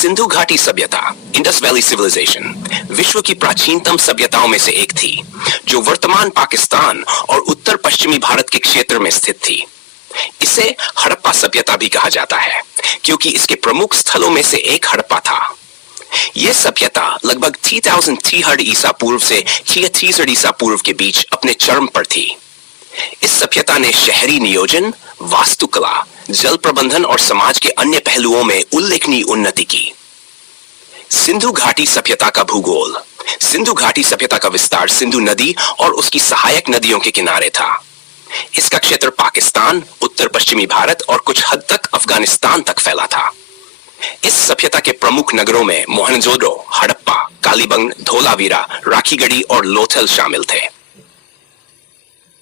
सिंधु घाटी सभ्यता, Indus valley civilisation, विश्व की प्राचीनतम सभ्यताओं में से एक थी, जो वर्तमान पाकिस्तान और उत्तर पश्चिमी भारत के क्षेत्र में स्थित थी। इसे हड़प्पा सभ्यता भी कहा जाता है, क्योंकि इसके प्रमुख स्थलों में से एक हड़प्पा था। यह सभ्यता लगभग 3300 ईसा पूर्व से 3300 ईसा पूर्व के बीच अपने चरम पर थी। इस सभ्यता ने शहरी नियोजन, वास्तुकला, जल प्रबंधन और समाज के अन्य पहलुओं में उल्लेखनीय उन्नति की। सिंधु घाटी सभ्यता का भूगोल। सिंधु घाटी सभ्यता का विस्तार सिंधु नदी और उसकी सहायक नदियों के किनारे था। इसका क्षेत्र पाकिस्तान, उत्तर पश्चिमी भारत और कुछ हद तक अफगानिस्तान तक फैला था। इस सभ्यता के प्रमुख नगरों में मोहनजोदड़ो, हड़प्पा, कालीबंग, धोलावीरा, राखीगढ़ी और लोथल शामिल थे।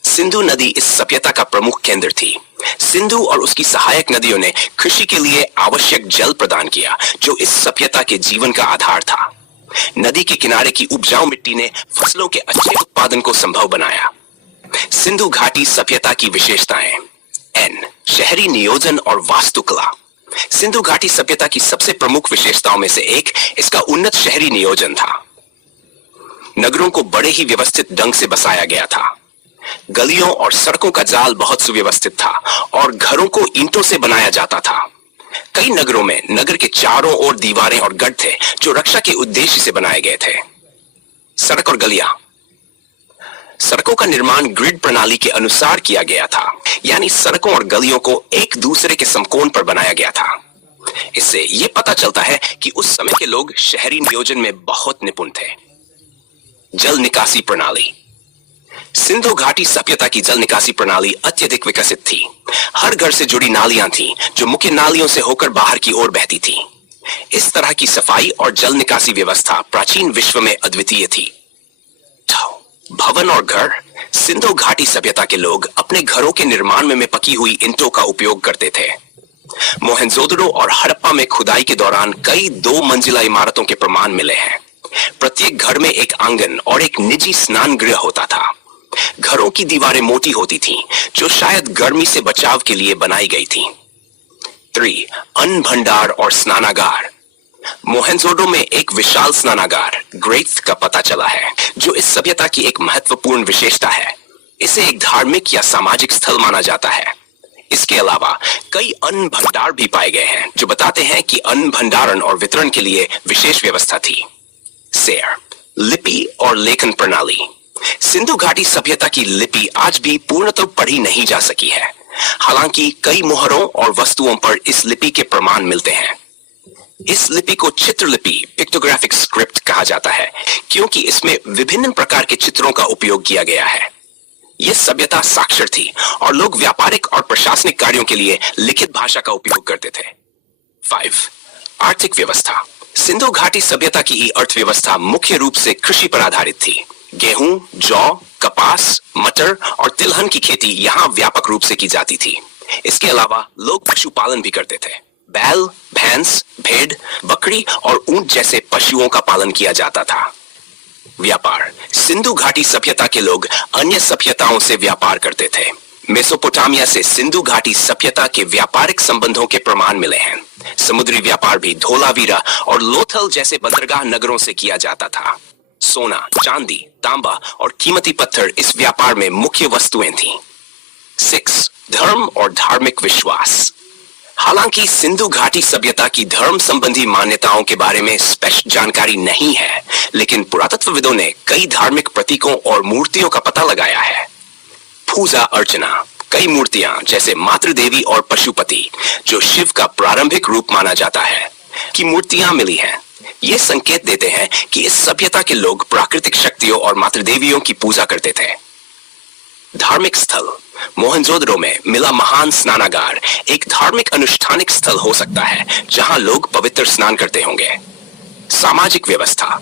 सिंधु नदी इस सभ्यता का प्रमुख केंद्र थी। सिंधु और उसकी सहायक नदियों ने कृषि के लिए आवश्यक जल प्रदान किया, जो इस सभ्यता के जीवन का आधार था। नदी के किनारे की उपजाऊ मिट्टी ने फसलों के अच्छे उत्पादन को संभव बनाया। सिंधु घाटी सभ्यता की विशेषताएं। एन, शहरी नियोजन और वास्तुकला। सिंधु घाटी सभ्यता की सबसे प्रमुख विशेषताओं में से एक इसका उन्नत शहरी नियोजन था। नगरों को बड़े ही व्यवस्थित ढंग से बसाया गया था। गलियों और सड़कों का जाल बहुत सुव्यवस्थित था और घरों को ईंटों से बनाया जाता था। कई नगरों में नगर के चारों ओर दीवारें और गढ़ थे, जो रक्षा के उद्देश्य से बनाए गए थे। सड़क और गलियां। सड़कों का निर्माण ग्रिड प्रणाली के अनुसार किया गया था, यानी सड़कों और गलियों को एक दूसरे के समकोण पर बनाया गया था। इससे यह पता चलता है कि उस समय के लोग शहरी नियोजन में बहुत निपुण थे। जल निकासी प्रणाली। सिंधु घाटी सभ्यता की जल निकासी प्रणाली अत्यधिक विकसित थी। हर घर से जुड़ी नालियां थीं, जो मुख्य नालियों से होकर बाहर की ओर बहती थीं। इस तरह की सफाई और जल निकासी व्यवस्था प्राचीन विश्व में अद्वितीय थी। भवन और घर। सिंधु घाटी सभ्यता के लोग अपने घरों के निर्माण में पकी हुई ईंटों का उपयोग करते थे। मोहनजोदड़ो और हड़प्पा में खुदाई के दौरान कई 2 मंजिला इमारतों के प्रमाण मिले हैं। प्रत्येक घर में एक आंगन और एक निजी स्नान गृह होता था। घरों की दीवारें मोटी होती थीं, जो शायद गर्मी से बचाव के लिए बनाई गई थीं। 3. अन्न भंडार और स्नानागार। मोहनजोदड़ो में एक विशाल स्नानागार ग्रेट का पता चला है, जो इस सभ्यता की एक महत्वपूर्ण विशेषता है। इसे एक धार्मिक या सामाजिक स्थल माना जाता है। इसके अलावा कई अन्न भंडार भी पाए गए हैं, जो बताते हैं कि अन्न भंडारण और वितरण के लिए विशेष व्यवस्था थी। सेर, लिपि और लेखन प्रणाली। सिंधु घाटी सभ्यता की लिपि आज भी पूर्णतः पढ़ी नहीं जा सकी है। हालांकि कई मोहरों और वस्तुओं पर इस लिपि के प्रमाण मिलते हैं। इस लिपि को चित्रलिपि, पिक्टोग्राफिक स्क्रिप्ट कहा जाता है, क्योंकि इसमें विभिन्न प्रकार के चित्रों का उपयोग किया गया है। यह सभ्यता साक्षर थी और लोग व्यापारिक और प्रशासनिक कार्यों के लिए लिखित भाषा का उपयोग करते थे। 5. आर्थिक व्यवस्था। सिंधु घाटी सभ्यता की अर्थव्यवस्था मुख्य रूप से कृषि पर आधारित थी। गेहूं, जौ, कपास, मटर और तिलहन की खेती यहां व्यापक रूप से की जाती थी। इसके अलावा लोग पशुपालन भी करते थे। बैल, भैंस, भेड़, बकरी और ऊंट जैसे पशुओं का पालन किया जाता था। व्यापार। सिंधु घाटी सभ्यता के लोग अन्य सभ्यताओं से व्यापार करते थे। मेसोपोटामिया से सिंधु घाटी सभ्यता के व्यापारिक संबंधों के प्रमाण मिले हैं। समुद्री व्यापार भी धोलावीरा और लोथल जैसे बंदरगाह नगरों से किया जाता था। सोना, चांदी, तांबा और कीमती पत्थर इस व्यापार में मुख्य वस्तुएं थीं। 6. धर्म और धार्मिक विश्वास। हालांकि सिंधु घाटी सभ्यता की धर्म संबंधी मान्यताओं के बारे में स्पष्ट जानकारी नहीं है, लेकिन पुरातत्वविदों ने कई धार्मिक प्रतीकों और मूर्तियों का पता लगाया है। पूजा अर्चना। कई मूर्तियां जैसे मातृदेवी और पशुपति, जो शिव का प्रारंभिक रूप माना जाता है, की मूर्तियां मिली हैं। ये संकेत देते हैं कि इस सभ्यता के लोग प्राकृतिक शक्तियों और मातृदेवियों की पूजा करते थे। धार्मिक स्थल। मोहनजोदड़ो में मिला महान स्नानागार एक धार्मिक अनुष्ठानिक स्थल हो सकता है, जहां लोग पवित्र स्नान करते होंगे। सामाजिक व्यवस्था।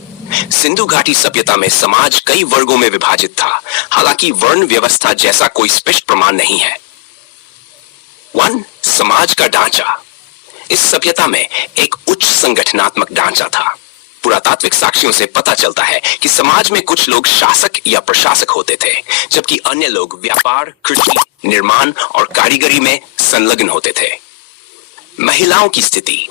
सिंधु घाटी सभ्यता में समाज कई वर्गों में विभाजित था। हालांकि वर्ण व्यवस्था जैसा कोई स्पष्ट प्रमाण नहीं है। 1. समाज का ढांचा। इस सभ्यता में एक उच्च संगठनात्मक ढांचा था। पुरातात्विक साक्ष्यों से पता चलता है कि समाज में कुछ लोग शासक या प्रशासक होते थे, जबकि अन्य लोग व्यापार, कृषि, निर्माण और कारीगरी में संलग्न होते थे। महिलाओं की स्थिति।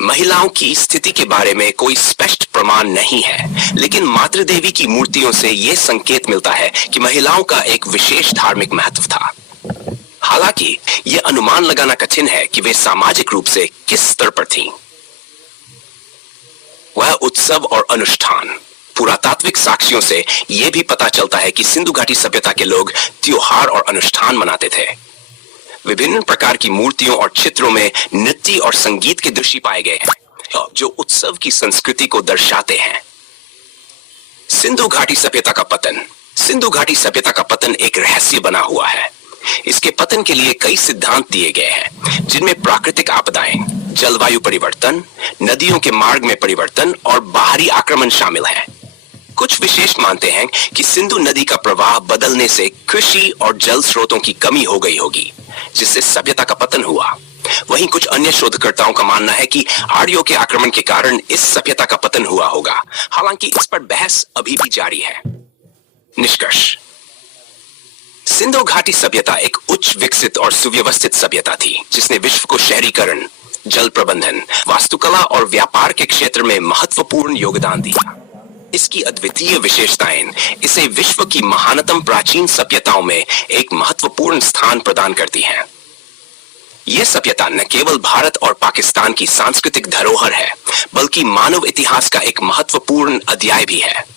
महिलाओं की स्थिति के बारे में कोई स्पष्ट प्रमाण नहीं है, लेकिन मातृ देवी की मूर्तियों से यह संकेत मिलता है कि महिलाओं का एक विशेष धार्मिक महत्व था। हालांकि यह अनुमान लगाना कठिन है कि वे सामाजिक रूप से किस स्तर पर थीं। वह उत्सव और अनुष्ठान। पुरातात्विक साक्ष्यों से यह भी पता चलता है कि सिंधु घाटी सभ्यता के लोग त्योहार और अनुष्ठान मनाते थे। विभिन्न प्रकार की मूर्तियों और चित्रों में नृत्य और संगीत के दृश्य पाए गए हैं जो उत्सव की संस्कृति को दर्शाते हैं। सिंधु घाटी सभ्यता का पतन। सिंधु घाटी सभ्यता का पतन एक रहस्य बना हुआ है। इसके पतन के लिए कई सिद्धांत दिए गए हैं, जिनमें प्राकृतिक आपदाएं, जलवायु परिवर्तन, नदियों के मार्ग में परिवर्तन और बाहरी आक्रमण शामिल हैं। कुछ विशेष मानते हैं कि सिंधु नदी का प्रवाह बदलने से कृषि और जल स्रोतों की कमी हो गई होगी, जिससे सभ्यता का पतन हुआ। वहीं कुछ अन्य शोधकर्ताओं का मानना है कि आर्यों के आक्रमण के कारण इस सभ्यता का पतन हुआ होगा। हालांकि इस पर बहस अभी भी जारी है। निष्कर्ष। सिंधु घाटी सभ्यता एक उच्च विकसित और सुव्यवस्थित सभ्यता थी, जिसने विश्व को शहरीकरण, जल प्रबंधन, वास्तुकला और व्यापार के क्षेत्र में महत्वपूर्ण योगदान दिया। इसकी अद्वितीय विशेषताएं इसे विश्व की महानतम प्राचीन सभ्यताओं में एक महत्वपूर्ण स्थान प्रदान करती हैं। यह सभ्यता न केवल भारत और पाकिस्तान की सांस्कृतिक धरोहर है, बल्कि मानव इतिहास का एक महत्वपूर्ण अध्याय भी है।